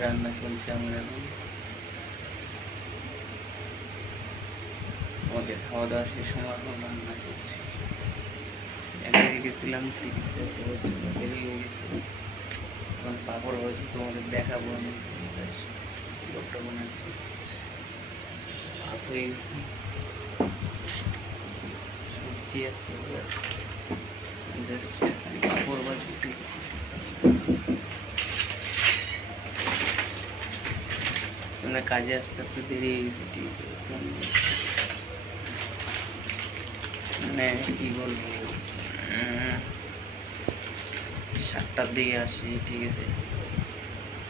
রান্না চলছে আমার এখন। আমাদের খাওয়া দাওয়া শেষ হওয়ার পর রান্না চলছে। একা গেছিলাম তিরিশে দেরি হয়ে এখন পাপড় হয়েছে তোমাদের দেখাবো আমি। লোকটা বানাচ্ছি। ভাত হয়ে গেছে। সবজি আছে। জাস্ট পাপড় বা ছুটি গেছে। আমরা কাজে আস্তে আস্তে দেরি হয়ে গেছে আছে মানে কি বলব? সাতটার দিকে আসি, ঠিক আছে।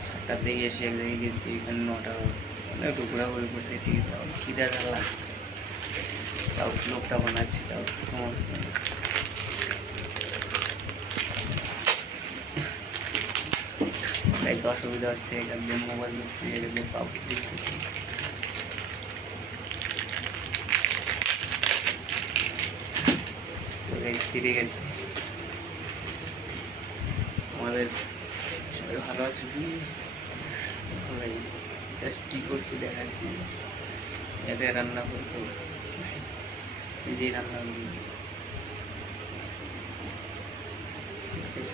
সাতটার দিকে এসে এক জায়গায় গেছি এখানে নটা অনেক টুকরা হয়ে পড়ছে, ঠিক আছে। খিদা লাগছে। তাও লোকটা বানাচ্ছি, তাও তোমাদের গাইস অসুবিধা হচ্ছে, এখান দিয়ে মোবাইল দেখতে গেলে পাবো দেখতেছি তো ফিরে গেছে। আমাদের সবাই ভালো আছে? জাস্ট কী করছি দেখাচ্ছি। এতে রান্না করতো নিজেই রান্না করি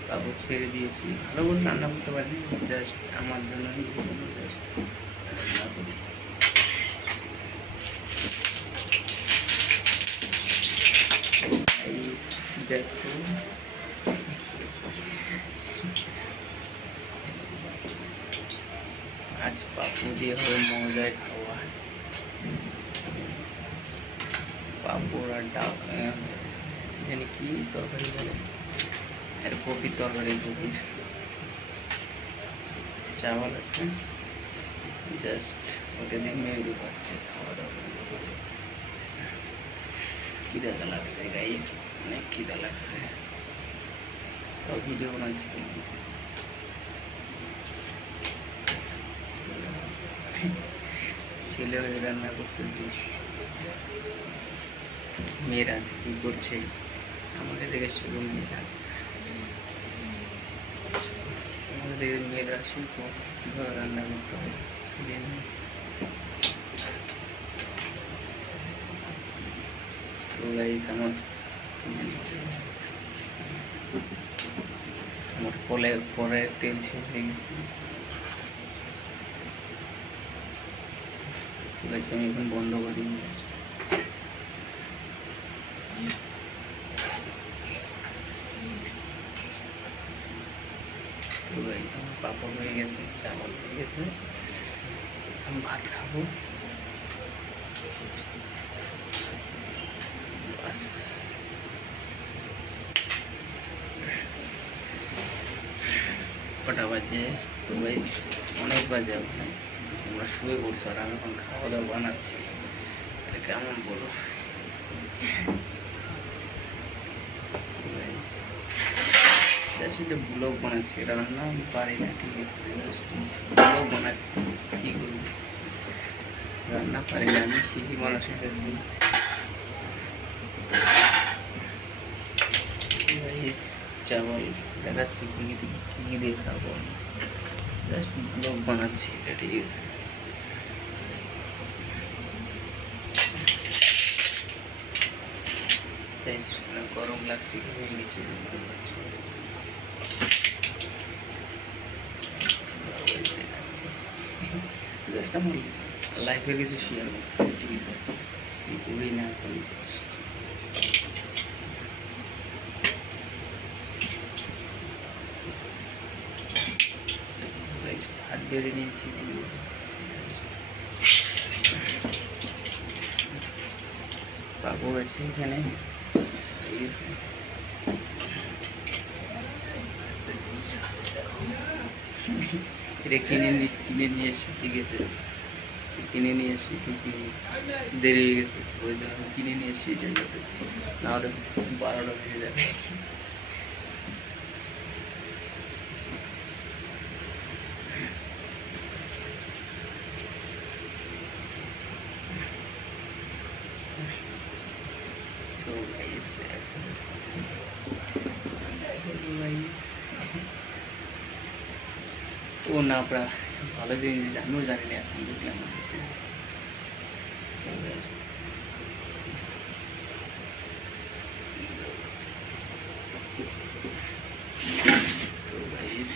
কাগজ ছেড়ে দিয়েছি। ভালো করে রান্না করতে পারি জাস্ট আমার জন্য আজ পাপু দিয়ে হবে মজায় খাওয়া পাপড় আর ডাল জানি কি তরকারি বলে? এর কপি তরকারি কপি চাওয়াল আছে জাস্ট ওটা দিয়ে খাওয়া দাওয়া। খিদা লাগছে গাইস অনেক খিদা লাগছে। ভিডিও বানাচ্ছি ছেলে হয়ে রান্না করতেছি। মেয়েরা কি করছে? আমাকে দেখে শুরু মেয়েরা। আমাদের মেয়েরা শিল্প কীভাবে রান্না করতে শিখে নেয়। তো গাইস আমার আমার কলে পরে তেল শেষ হয়ে গেছে আমি এখন বন্ধ করে তো আমার পাপড় হয়ে গেছে চাवल হয়ে গেছে। আমি ভাত খাব। কটা বাজে? তো গাইস অনেক বাজে ওখানে তোমরা শুয়ে পড়ছো, আর আমি এখন খাওয়া দাওয়া বানাচ্ছি কেমন বলো? জাস্ট এটা ব্লগ বানাচ্ছি এটা রান্না আমি পারি না ঠিক আছে ব্লগ বানাচ্ছি, কী করব? রান্না পারি না আমি শিখি মানুষের কাছে চাवल দেখাচ্ছি কী কী কী দিয়ে খাব জাস্ট ব্লগ বানাচ্ছি এটা, ঠিক আছে। গরম লাগছে হয়ে গেছে। আমার লাইফে কিছু শেয়ার ঠিক আছে? করি না করি ভাত বেড়ে আছে? এখানে? ঠিক আছে নি কিনে নিয়ে এসে ঠিক আছে। কিনে নিয়ে এসে কিন্তু দেরি হয়ে গেছে। ওই জন্য আমি কিনে নিয়ে এসে এটা যাতে নাহলে বারোটা বেজে যাবে। তো guys, দেখো। ও না প্রা ভালো জিনিস আমিও জানি না guys,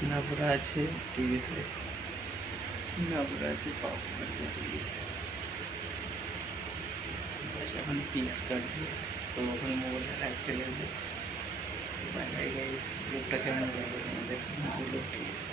নাবরা আছে টিভিতে নাবরা আছে পাপড় আছে টিভিতে বাস এখন পিঁয়াজ কাটবে তো ওখানে মোবাইলটা রাখতে লাগবে। বাই বাই গাইস লোকটা কেমন লাগবে তোমাদের লোক ঠিক আছে